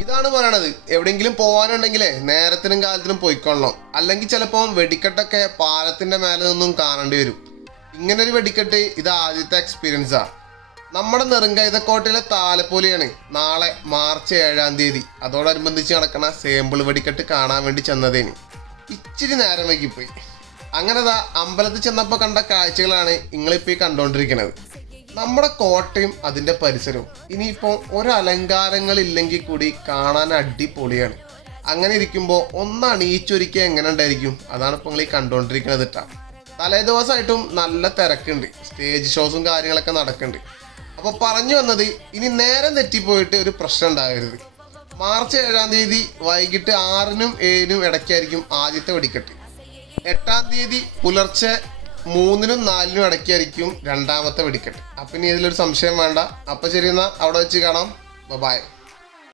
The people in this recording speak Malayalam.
ഇതാണ് പറയണത്. എവിടെയെങ്കിലും പോകാനുണ്ടെങ്കിലേ നേരത്തിനും കാലത്തിനും പോയിക്കൊള്ളണം. അല്ലെങ്കിൽ ചിലപ്പോൾ വെടിക്കെട്ടൊക്കെ പാലത്തിന്റെ മേലെ നിന്നും കാണേണ്ടി വരും. ഇങ്ങനൊരു വെടിക്കെട്ട് ഇത് ആദ്യത്തെ എക്സ്പീരിയൻസാണ്. നമ്മുടെ നെറുങ്കൈതക്കോട്ടയിലെ താലപ്പൊലിയാണ് നാളെ മാർച്ച് 7-ാം തീയതി. അതോടനുബന്ധിച്ച് നടക്കുന്ന സേമ്പിൾ വെടിക്കെട്ട് കാണാൻ വേണ്ടി ചെന്നതേന് ഇച്ചിരി നേരം വൈകിപ്പോയി. അങ്ങനെതാ അമ്പലത്തിൽ ചെന്നപ്പോൾ കണ്ട കാഴ്ചകളാണ് നിങ്ങളിപ്പോൾ ഈ കണ്ടുകൊണ്ടിരിക്കുന്നത്. നമ്മുടെ കോട്ടയും അതിൻ്റെ പരിസരവും ഇനിയിപ്പോൾ ഒരലങ്കാരങ്ങളില്ലെങ്കിൽ കൂടി കാണാൻ അടിപൊളിയാണ്. അങ്ങനെ ഇരിക്കുമ്പോൾ ഒന്ന് അണിയിച്ചൊരുക്കിയാൽ എങ്ങനെ ഉണ്ടായിരിക്കും? അതാണ് ഇപ്പോൾ നിങ്ങൾ ഈ കണ്ടുകൊണ്ടിരിക്കുന്നത് കേട്ടോ. തലേദിവസമായിട്ടും നല്ല തിരക്കുണ്ട്, സ്റ്റേജ് ഷോസും കാര്യങ്ങളൊക്കെ നടക്കുന്നുണ്ട്. അപ്പോൾ പറഞ്ഞു വന്നത്, ഇനി നേരം തെറ്റിപ്പോയിട്ട് ഒരു പ്രശ്നം ഉണ്ടാകരുത്. മാർച്ച് 7-ാം തീയതി വൈകിട്ട് 6-നും 7-നും ഇടയ്ക്കായിരിക്കും ആദ്യത്തെ വെടിക്കെട്ട്. 8-ാം തീയതി പുലർച്ചെ 3-നും 4-നും ഇടയ്ക്കായിരിക്കും രണ്ടാമത്തെ വെടിക്കെട്ട്. അപ്പം ഇനി ഇതിലൊരു സംശയം വേണ്ട. അപ്പം ശരി, എന്നാൽ അവിടെ വെച്ച് കാണാം. ബൈ.